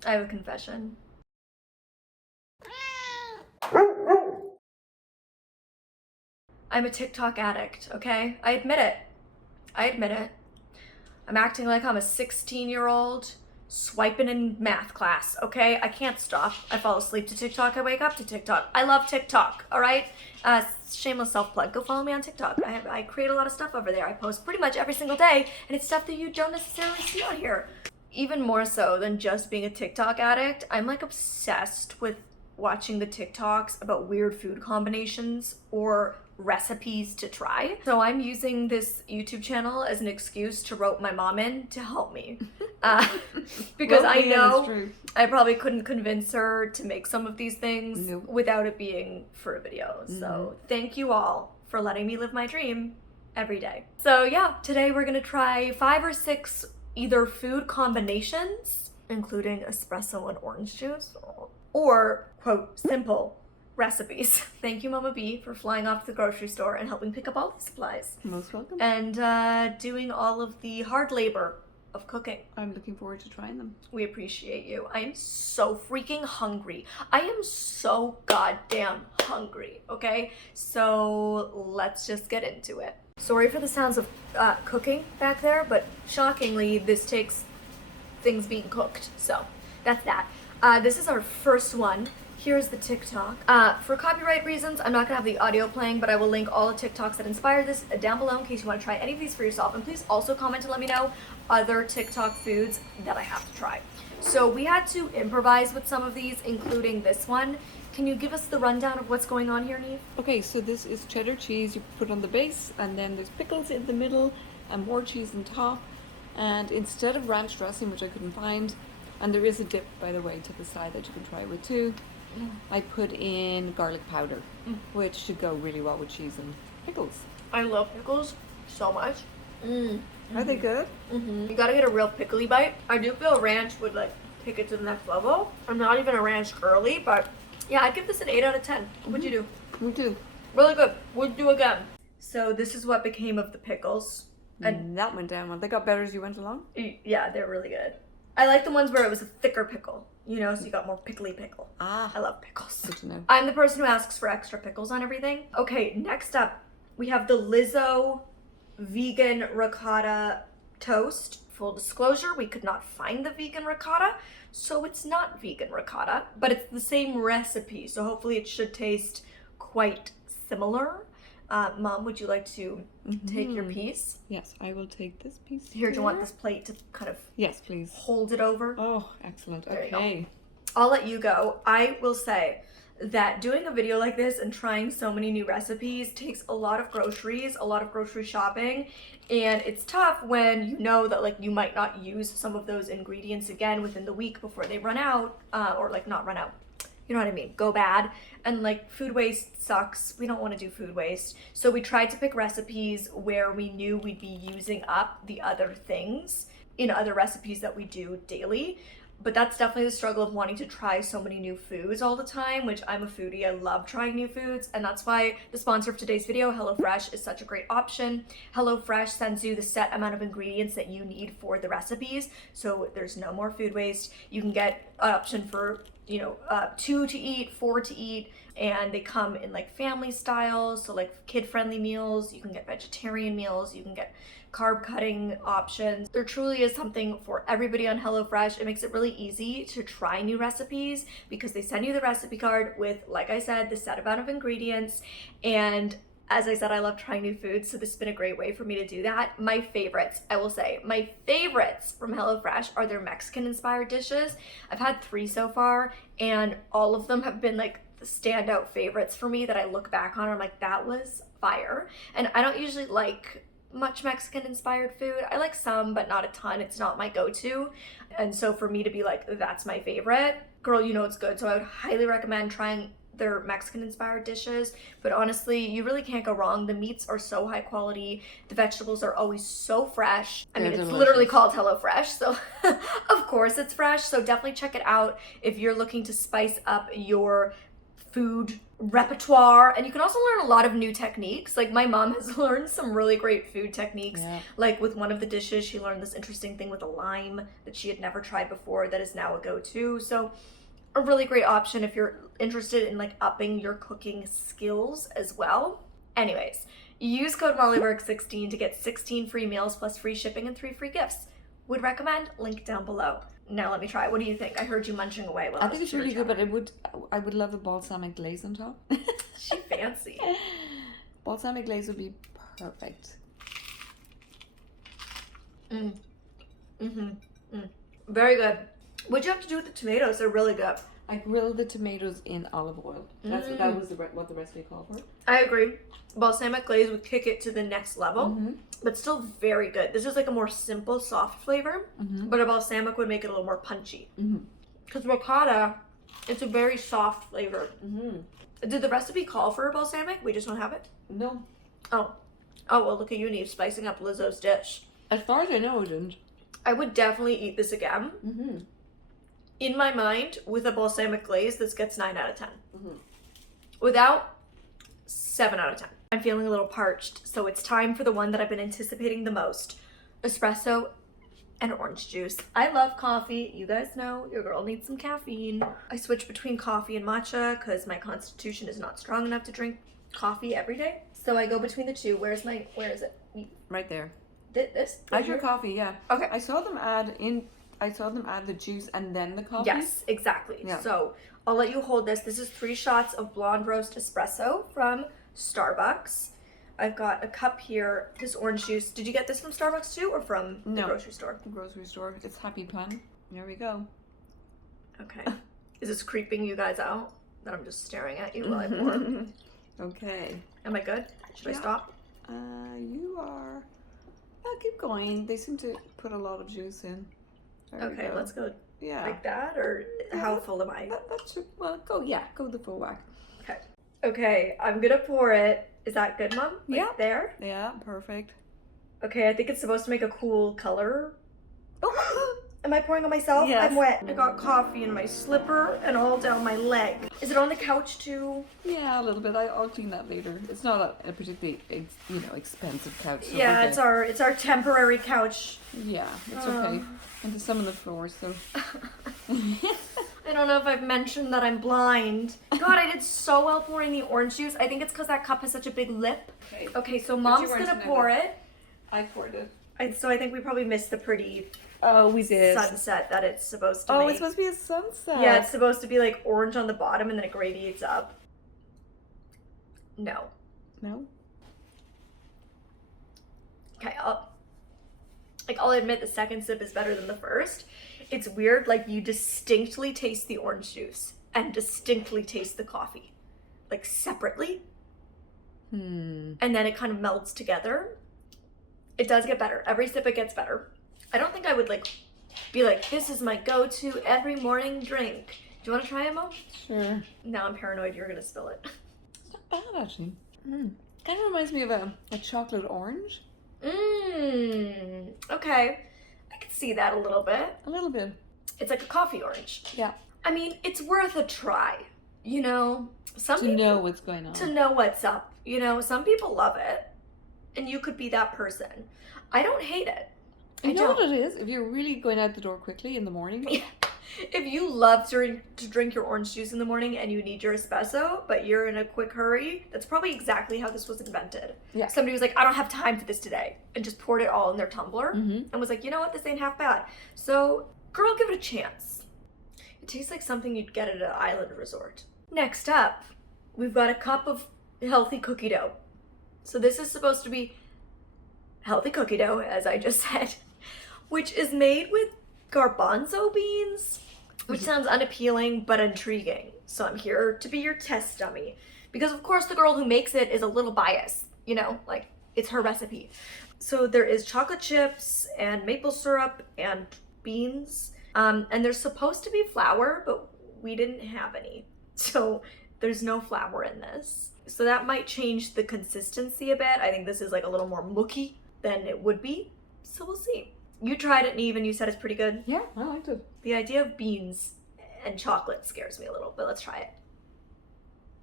I have a confession. I'm a TikTok addict, okay? I admit it. I'm acting like I'm a 16-year-old swiping in math class, okay? I can't stop. I fall asleep to TikTok, I wake up to TikTok. I love TikTok, all right? Shameless self-plug. Go follow me on TikTok. I create a lot of stuff over there. I post pretty much every single day, and it's stuff that you don't necessarily see on here. Even more so than just being a TikTok addict, I'm like obsessed with watching the TikToks about weird food combinations or recipes to try. So I'm using this YouTube channel as an excuse to rope my mom in to help me. Because I know I probably couldn't convince her to make some of these things without it being for a video. So thank you all for letting me live my dream every day. So yeah, today we're gonna try 5 or 6 either food combinations, including espresso and orange juice, or, quote, simple recipes. Thank you, Mama B, for flying off to the grocery store and helping pick up all the supplies. Most welcome. And doing all of the hard labor of cooking. I'm looking forward to trying them. We appreciate you. I am so freaking hungry. I am so goddamn hungry, okay? So let's just get into it. Sorry for the sounds of cooking back there, but shockingly, this takes things being cooked. So that's that. This is our first one. Here's the TikTok. For copyright reasons, I'm not gonna have the audio playing, but I will link all the TikToks that inspired this down below in case you wanna try any of these for yourself. And please also comment to let me know other TikTok foods that I have to try. So we had to improvise with some of these, including this one. Can you give us the rundown of what's going on here, Neve? Okay, so this is cheddar cheese you put on the base, and then there's pickles in the middle and more cheese on top. And instead of ranch dressing, which I couldn't find, and there is a dip, by the way, to the side that you can try with too, I put in garlic powder, which should go really well with cheese and pickles. I love pickles so much. Are they good? You gotta get a real pickly bite. I do feel ranch would like take it to the next level. I'm not even a ranch girly, but yeah, I'd give this an 8 out of 10. What'd you do? Me too. Really good. Would do again. So this is what became of the pickles. And that went down well. They got better as you went along? Yeah, they're really good. I like the ones where it was a thicker pickle, you know, so you got more pickly pickle. I love pickles. Good to know. I'm the person who asks for extra pickles on everything. Okay, next up, we have the Lizzo vegan ricotta toast. Full disclosure, we could not find the vegan ricotta, so it's not vegan ricotta, but it's the same recipe, so hopefully it should taste quite similar. Mom, would you like to take your piece? Yes, I will take this piece. Here, do you want this plate to kind of Yes, please. hold it over? Oh, excellent. There you Okay. I'll let you go. I will say that doing a video like this and trying so many new recipes takes a lot of groceries, a lot of grocery shopping, and it's tough when you know that like you might not use some of those ingredients again within the week before they run out, or like not run out. You know what I mean? Go bad. And like food waste sucks. We don't want to do food waste. So we tried to pick recipes where we knew we'd be using up the other things in other recipes that we do daily. But that's definitely the struggle of wanting to try so many new foods all the time, which I'm a foodie. I love trying new foods. And that's why the sponsor of today's video, HelloFresh, is such a great option. HelloFresh sends you the set amount of ingredients that you need for the recipes. So there's no more food waste. You can get an option for 2 to eat, 4 to eat, and they come in like family styles, so like kid-friendly meals. You can get vegetarian meals, you can get carb cutting options. There truly is something for everybody on HelloFresh. It makes it really easy to try new recipes because they send you the recipe card with, like I said, the set amount of ingredients. And as I said, I love trying new foods, so this has been a great way for me to do that. My favorites, I will say, my favorites from HelloFresh are their Mexican-inspired dishes. I've had 3 so far, and all of them have been like the standout favorites for me that I look back on and I'm like, that was fire. And I don't usually like much Mexican-inspired food. I like some, but not a ton. It's not my go-to. And so for me to be like, that's my favorite, girl, you know it's good. So I would highly recommend trying their Mexican-inspired dishes, but honestly, you really can't go wrong. The meats are so high quality. The vegetables are always so fresh. I mean, it's literally called HelloFresh, so of course it's fresh. So definitely check it out if you're looking to spice up your food repertoire, and you can also learn a lot of new techniques. Like my mom has learned some really great food techniques. Like with one of the dishes, she learned this interesting thing with a lime that she had never tried before that is now a go-to. So a really great option if you're interested in like upping your cooking skills as well. Anyways, use code MollyWorks16 to get 16 free meals plus free shipping and 3 free gifts. Would recommend, link down below. Now let me try. What do you think? I heard you munching away while I think it's really good, but I would love a balsamic glaze on top. She fancy. Balsamic glaze would be perfect. Very good. What'd you have to do with the tomatoes? They're really good. I grilled the tomatoes in olive oil. That was what the recipe called for. I agree. Balsamic glaze would kick it to the next level, but still very good. This is like a more simple, soft flavor, but a balsamic would make it a little more punchy. Because ricotta, it's a very soft flavor. Did the recipe call for a balsamic? We just don't have it? No. Oh, well, look at you, Neve, spicing up Lizzo's dish. As far as I know, it didn't. I would definitely eat this again. In my mind, with a balsamic glaze, this gets 9 out of 10. Without, 7 out of 10. I'm feeling a little parched, so it's time for the one that I've been anticipating the most. Espresso and orange juice. I love coffee. You guys know your girl needs some caffeine. I switch between coffee and matcha because my constitution is not strong enough to drink coffee every day. So I go between the two. Where is it? Right there. This? That's your coffee, yeah. Okay. I saw them add the juice and then the coffee. Yes, exactly. Yeah. So I'll let you hold this. This is 3 shots of blonde roast espresso from Starbucks. I've got a cup here. This orange juice. Did you get this from Starbucks too, or from the grocery store? The grocery store. It's Happy Plan. There we go. Okay. Is this creeping you guys out that I'm just staring at you while I pour? Okay. Am I good? Should I stop? You are. Keep going. They seem to put a lot of juice in. Okay, let's go. Yeah. Like that, or how full am I? That should, go the full whack. Okay. Okay, I'm gonna pour it. Is that good, Mom? Like there? Yeah, perfect. Okay, I think it's supposed to make a cool color. Oh, am I pouring on myself? Yes. I'm wet. I got coffee in my slipper and all down my leg. Is it on the couch too? Yeah, a little bit. I'll clean that later. It's not a particularly, expensive couch. So yeah, it's our temporary couch. Yeah, it's okay. And there's some on the floor, so. I don't know if I've mentioned that I'm blind. God, I did so well pouring the orange juice. I think it's because that cup has such a big lip. Okay, so Mom's gonna pour it. I poured it. So I think we probably missed the pretty we did. sunset that it's supposed to make. Oh, it's supposed to be a sunset. Yeah, it's supposed to be like orange on the bottom and then it gradiates up. No. No? Okay, I'll admit the second sip is better than the first. It's weird, like you distinctly taste the orange juice and distinctly taste the coffee. Like separately. And then it kind of melds together. It does get better. Every sip it gets better. I don't think I would be like, this is my go-to every morning drink. Do you want to try it, Mom? Sure. Now I'm paranoid you're gonna spill it. It's not bad, actually. Kind of reminds me of a chocolate orange. Okay. I can see that a little bit. A little bit. It's like a coffee orange. Yeah. I mean, it's worth a try. You know, to know what's going on. To know what's up. You know, some people love it. And you could be that person. I don't hate it. You know what it is? If you're really going out the door quickly in the morning. Yeah. If you love to drink your orange juice in the morning and you need your espresso, but you're in a quick hurry, that's probably exactly how this was invented. Yeah. Somebody was like, I don't have time for this today, and just poured it all in their tumbler and was like, you know what, this ain't half bad. So, girl, give it a chance. It tastes like something you'd get at an island resort. Next up, we've got a cup of healthy cookie dough. So this is supposed to be healthy cookie dough, as I just said, which is made with garbanzo beans, which sounds unappealing but intriguing. So I'm here to be your test dummy. Because of course the girl who makes it is a little biased, you know, like it's her recipe. So there is chocolate chips and maple syrup and beans. And there's supposed to be flour, but we didn't have any. So there's no flour in this. So that might change the consistency a bit. I think this is like a little more mooky than it would be. So we'll see. You tried it, Neve, and you said it's pretty good. Yeah, I liked it. The idea of beans and chocolate scares me a little, but let's try it.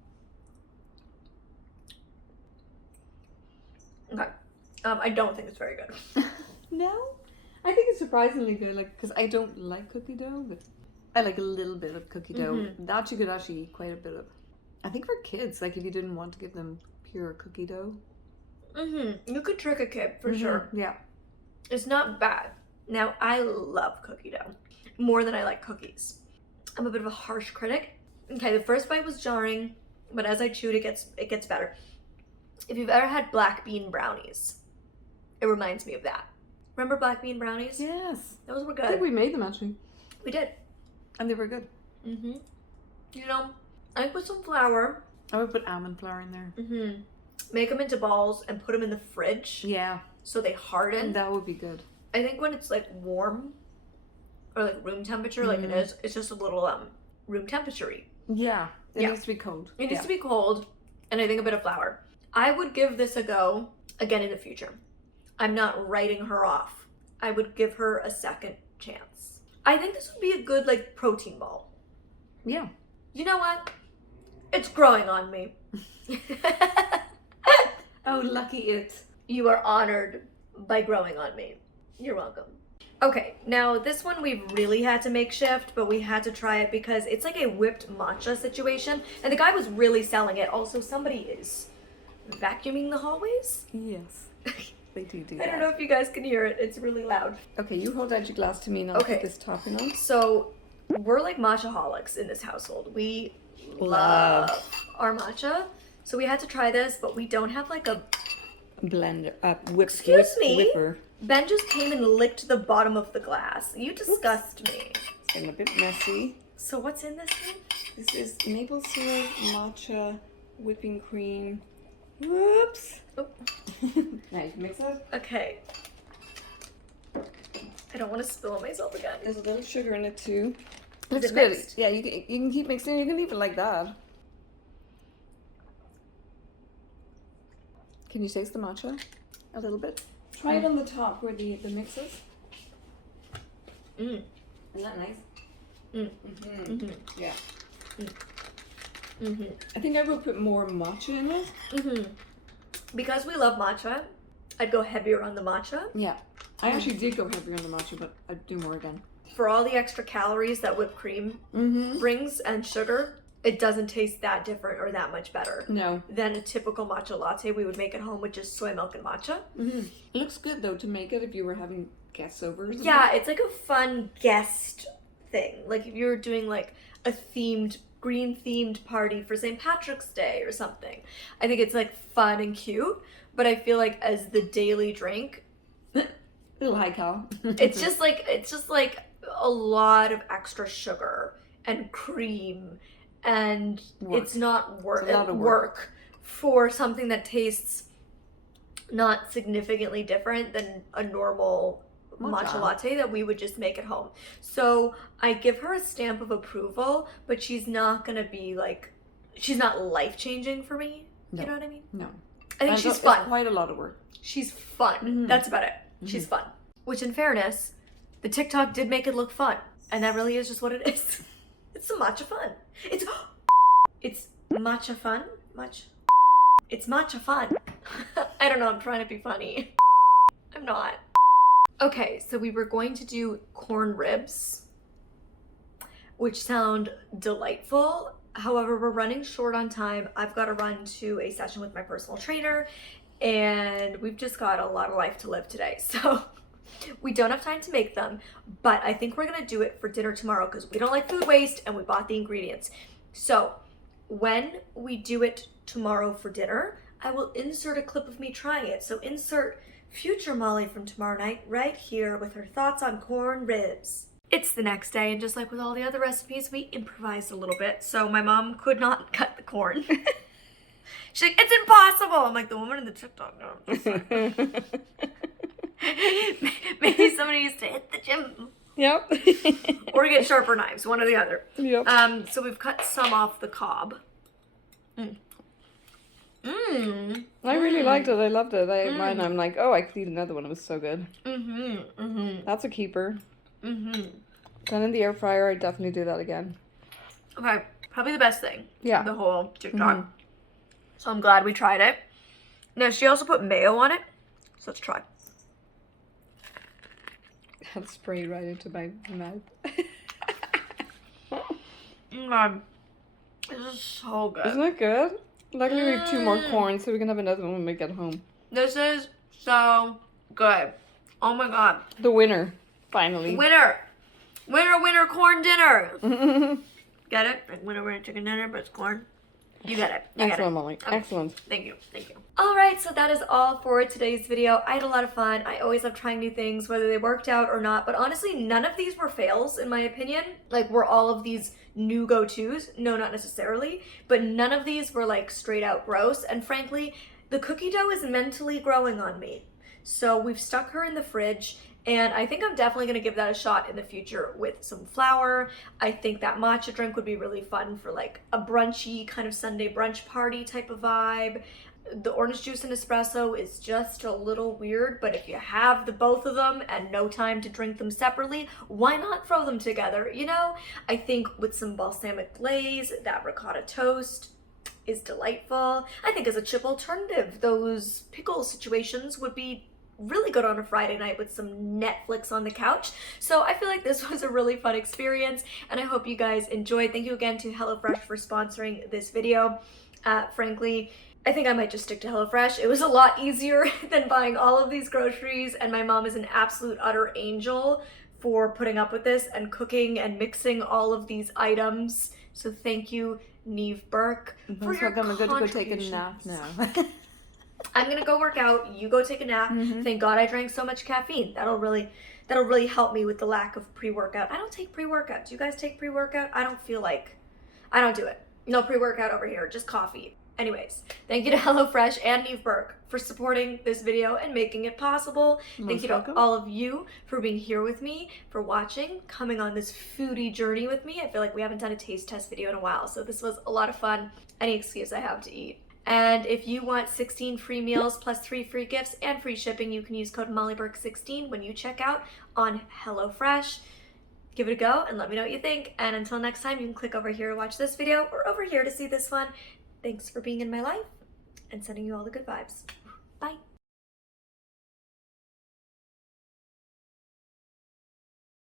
Okay. I don't think it's very good. No? I think it's surprisingly good, like, because I don't like cookie dough, but I like a little bit of cookie dough. That you could actually eat quite a bit of. I think for kids, like if you didn't want to give them pure cookie dough. You could trick a kid for sure. Yeah. It's not bad. Now, I love cookie dough more than I like cookies. I'm a bit of a harsh critic. Okay, the first bite was jarring, but as I chewed, it gets better. If you've ever had black bean brownies, it reminds me of that. Remember black bean brownies? Yes. Those were I good. think we made them actually. We did. And they were good. You know, I put some flour. I would put almond flour in there. Make them into balls and put them in the fridge. Yeah. So they harden. That would be good. I think when it's like warm or like room temperature, like it is, it's just a little room temperature-y. Yeah. It needs to be cold. It needs to be cold, and I think a bit of flour. I would give this a go again in the future. I'm not writing her off. I would give her a second chance. I think this would be a good like protein ball. Yeah. You know what? It's growing on me. Oh, lucky it. You are honored by growing on me. You're welcome. Okay, now this one we really had to make shift, but we had to try it because it's like a whipped matcha situation, and the guy was really selling it. Also, somebody is vacuuming the hallways. Yes. They do that. I don't know if you guys can hear it. It's really loud. Okay, you hold out your glass to me and I'll put this topping on. So, we're like matcha-holics in this household. We love our matcha. So we had to try this, but we don't have like a blender. Excuse me. Whipper. Ben just came and licked the bottom of the glass. You disgust me. It's getting a bit messy. So what's in this thing? This is maple syrup, matcha, whipping cream. Whoops. Oh. Now you can mix it. Okay. I don't want to spill on myself again. There's a little sugar in it too. Is Looks it good. mixed? Yeah, you can keep mixing. You can leave it like that. Can you taste the matcha? A little bit. Try it on the top where the mix is. Isn't that nice? Yeah. I think I will put more matcha in it. Because we love matcha, I'd go heavier on the matcha. Yeah. I actually did go heavier on the matcha, but I'd do more again. For all the extra calories that whipped cream brings and sugar, it doesn't taste that different or that much better than a typical matcha latte we would make at home with just soy milk and matcha. It looks good though to make it if you were having guests over or something. Yeah, it's like a fun guest thing. Like if you were doing like a green themed party for St. Patrick's Day or something. I think it's like fun and cute, but I feel like as the daily drink, little high cal. it's just like a lot of extra sugar and cream, and it's not work for something that tastes not significantly different than a normal matcha latte that we would just make at home. So I give her a stamp of approval, but she's not gonna be like, she's not life-changing for me. No. You know what I mean? No. I think she's fun. It's quite a lot of work. She's fun. That's about it. She's fun. Which in fairness, the TikTok did make it look fun. And that really is just what it is. It's some matcha fun. It's matcha fun? It's matcha fun. I don't know, I'm trying to be funny. I'm not. Okay, so we were going to do corn ribs, which sound delightful. However, we're running short on time. I've got to run to a session with my personal trainer, and we've just got a lot of life to live today. So we don't have time to make them, but I think we're gonna do it for dinner tomorrow because we don't like food waste and we bought the ingredients. So when we do it tomorrow for dinner, I will insert a clip of me trying it. So insert future Molly from tomorrow night right here with her thoughts on corn ribs. It's the next day, and just like with all the other recipes, we improvised a little bit. So my mom could not cut the corn. She's like, it's impossible. I'm like, the woman in the TikTok. No. Maybe somebody used to hit the gym. Yep. Or get sharper knives, one or the other. Yep. So we've cut some off the cob. I really liked it. I loved it. Mine, I'm like, oh, I could eat another one. It was so good. That's a keeper. Done in the air fryer. I'd definitely do that again. Okay, probably the best thing. Yeah. The whole TikTok. So I'm glad we tried it. Now, she also put mayo on it, so let's try. That spray right into my mouth. This is so good. Isn't it good? Luckily we have 2 more corns, so we can have another one when we get home. This is so good. Oh my god. The winner, finally. Winner! Winner, winner, corn dinner! Get it? Like winner, winner, chicken dinner, but it's corn. You get it. You Excellent, get it. Molly. Okay. Excellent. Thank you. Thank you. Alright, so that is all for today's video. I had a lot of fun. I always love trying new things, whether they worked out or not. But honestly, none of these were fails, in my opinion. Like, were all of these new go-tos? No, not necessarily. But none of these were, like, straight out gross. And frankly, the cookie dough is mentally growing on me. So we've stuck her in the fridge. And I think I'm definitely going to give that a shot in the future with some flour. I think that matcha drink would be really fun for like a brunchy kind of Sunday brunch party type of vibe. The orange juice and espresso is just a little weird, but if you have the both of them and no time to drink them separately, why not throw them together, you know? I think with some balsamic glaze, that ricotta toast is delightful. I think as a chip alternative, those pickle situations would be really good on a Friday night with some Netflix on the couch. So I feel like this was a really fun experience and I hope you guys enjoyed. Thank you again to HelloFresh for sponsoring this video. Frankly, I think I might just stick to HelloFresh. It was a lot easier than buying all of these groceries and my mom is an absolute utter angel for putting up with this and cooking and mixing all of these items. So thank you, Neve Burke, for your I'm going to go take a contributions. nap now. I'm gonna go work out, you go take a nap. Thank God I drank so much caffeine. That'll really help me with the lack of pre-workout. I don't take pre-workout. Do you guys take pre-workout? I don't do it. No pre-workout over here, just coffee. Anyways, thank you to HelloFresh and Neve Burke for supporting this video and making it possible. Thank you to all of you for being here with me, for watching, coming on this foodie journey with me. I feel like we haven't done a taste test video in a while, so this was a lot of fun. Any excuse I have to eat. And if you want 16 free meals plus 3 free gifts and free shipping, you can use code MollyBurke16 when you check out on HelloFresh. Give it a go and let me know what you think. And until next time, you can click over here to watch this video or over here to see this one. Thanks for being in my life and sending you all the good vibes. Bye.